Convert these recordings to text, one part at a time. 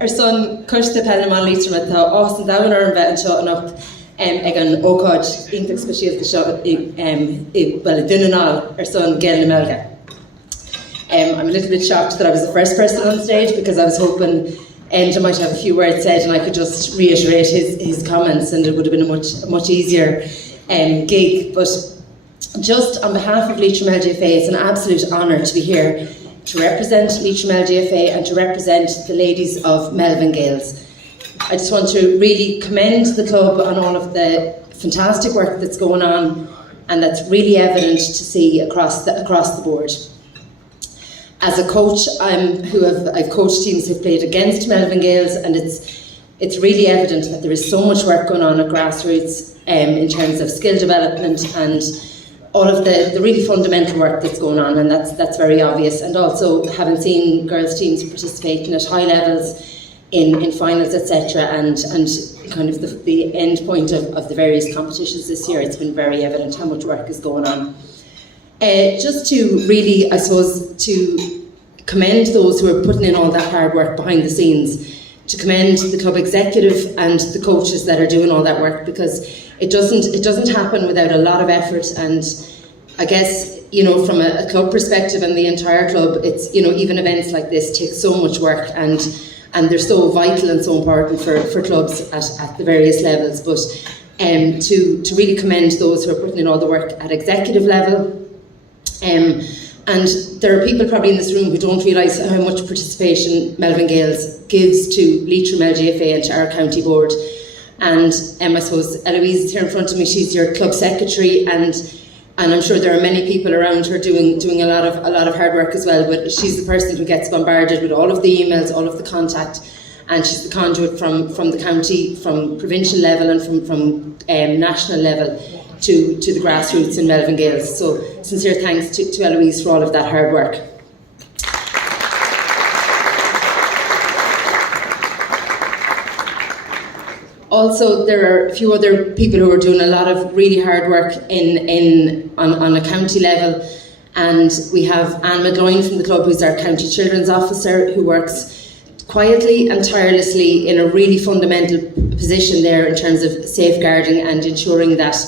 Ar son coiste Pelleman Leitrim atá ásan dahan ar an bheith an seo an up ag an ócáid iontas speisialta seo well, I dunanáil ar son Gala Melga. I'm a little bit shocked that I was the first person on stage because I was hoping Enda might have a few words said and I could just reiterate his comments and it would have been a much easier gig. But just on behalf of Leitrim LGFA, it's an absolute honour to be here to represent Leitrim LGFA and to represent the ladies of Melvin Gaels. I just want to really commend the club on all of the fantastic work that's going on and that's really evident to see across the board. As a coach, I've coached teams who've played against Melvin Gaels, and it's really evident that there is so much work going on at grassroots in terms of skill development and all of the really fundamental work that's going on, and that's very obvious. And also having seen girls teams participating at high levels in finals, etc., and kind of the end point of the various competitions this year, it's been very evident how much work is going on. Just to really, I suppose, to commend those who are putting in all that hard work behind the scenes, to commend the club executive and the coaches that are doing all that work, because it doesn't happen without a lot of effort. And I guess, you know, from a club perspective and the entire club, it's, you know, even events like this take so much work and they're so vital and so important for clubs at the various levels. But to really commend those who are putting in all the work at executive level. And there are people probably in this room who don't realise how much participation Melvin Gaels gives to Leitrim LGFA and to our county board. And I suppose Eloise is here in front of me. She's your club secretary, and I'm sure there are many people around her doing a lot of hard work as well. But she's the person who gets bombarded with all of the emails, all of the contact, and she's the conduit from the county, from provincial level, and from national level to the grassroots in Melvin Gaels. So sincere thanks to Eloise for all of that hard work. Also, there are a few other people who are doing a lot of really hard work on a county level, and we have Anne McGloin from the club, who's our county children's officer, who works quietly and tirelessly in a really fundamental position there in terms of safeguarding and ensuring that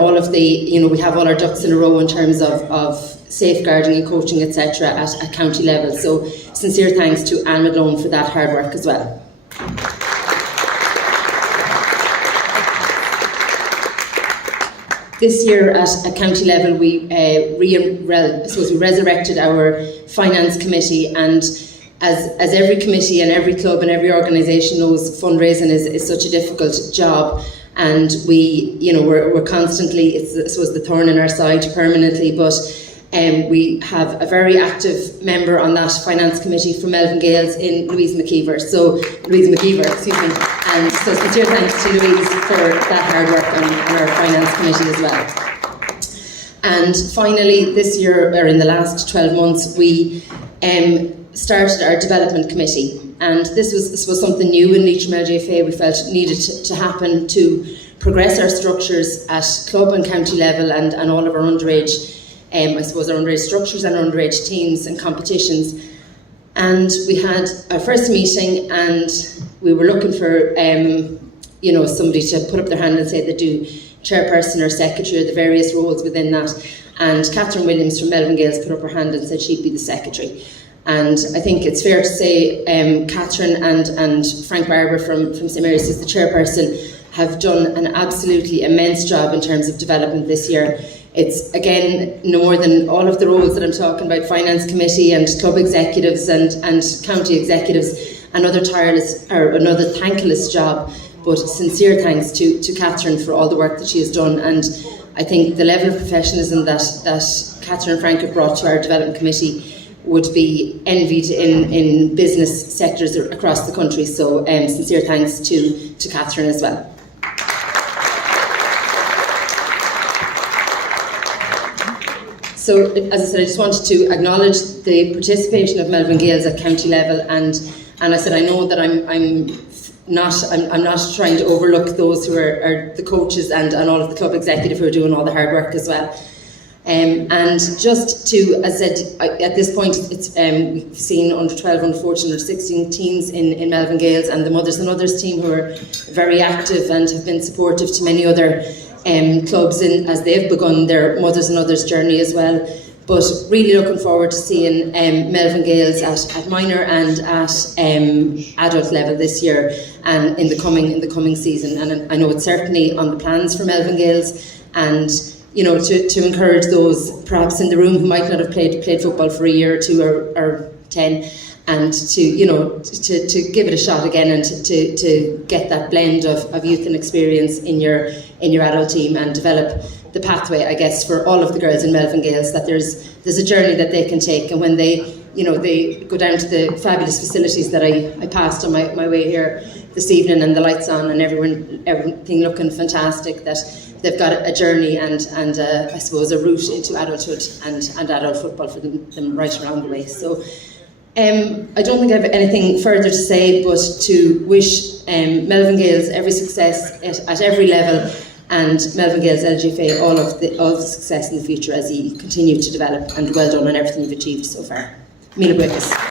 all of the, you know, we have all our ducks in a row in terms of safeguarding and coaching, etc. at county level. So sincere thanks to Anne McGloin for that hard work as well. This year at county level, we resurrected our finance committee, and as every committee and every club and every organisation knows, fundraising is such a difficult job, and we're constantly, it's I suppose the thorn in our side permanently, but we have a very active member on that finance committee from Melvin Gaels in Louise McKeever, excuse me. And so sincere thanks to Louise for that hard work on our finance committee as well. And finally, this year, or in the last 12 months, we started our development committee. And this was something new in Leitrim LGFA we felt needed to happen to progress our structures at club and county level and all of our underage, I suppose our underage structures and our underage teams and competitions. And we had our first meeting, and we were looking for somebody to put up their hand and say they do chairperson or secretary or the various roles within that. And Catherine Williams from Melvin Gaels put up her hand and said she'd be the secretary. And I think it's fair to say Catherine and Frank Barber from St Mary's, who's the chairperson, have done an absolutely immense job in terms of development this year. It's, again, no more than all of the roles that I'm talking about, finance committee and club executives and county executives, another thankless job, but sincere thanks to Catherine for all the work that she has done. And I think the level of professionalism that Catherine and Frank have brought to our development committee would be envied in business sectors across the country. So sincere thanks to Catherine as well. So, as I said, I just wanted to acknowledge the participation of Melvin Gaels at county level, and I said I know that I'm not trying to overlook those who are the coaches and all of the club executive who are doing all the hard work as well. And just to, as I said, at this point, it's we've seen under 12, under 14, under 16 teams in Melvin Gaels, and the Mothers and Others team, who are very active and have been supportive to many other clubs as they've begun their Mothers and Others journey as well. But really looking forward to seeing Melvin Gaels at minor and at adult level this year and in the coming season. And I know it's certainly on the plans for Melvin Gaels, and to encourage those perhaps in the room who might not have played football for a year or two or 10, and to give it a shot again, and to get that blend of youth and experience in your adult team, and develop the pathway, I guess, for all of the girls in Melvin Gaels, that there's a journey that they can take. And when they go down to the fabulous facilities that I passed on my way here this evening, and the lights on and everything looking fantastic, that they've got a journey and I suppose a route into adulthood and adult football for them right around the way. So I don't think I have anything further to say, but to wish Melvin Gaels every success at every level, and Melvin Gaels LGFA all the success in the future as he continues to develop, and well done on everything you've achieved so far. Míle buíochas.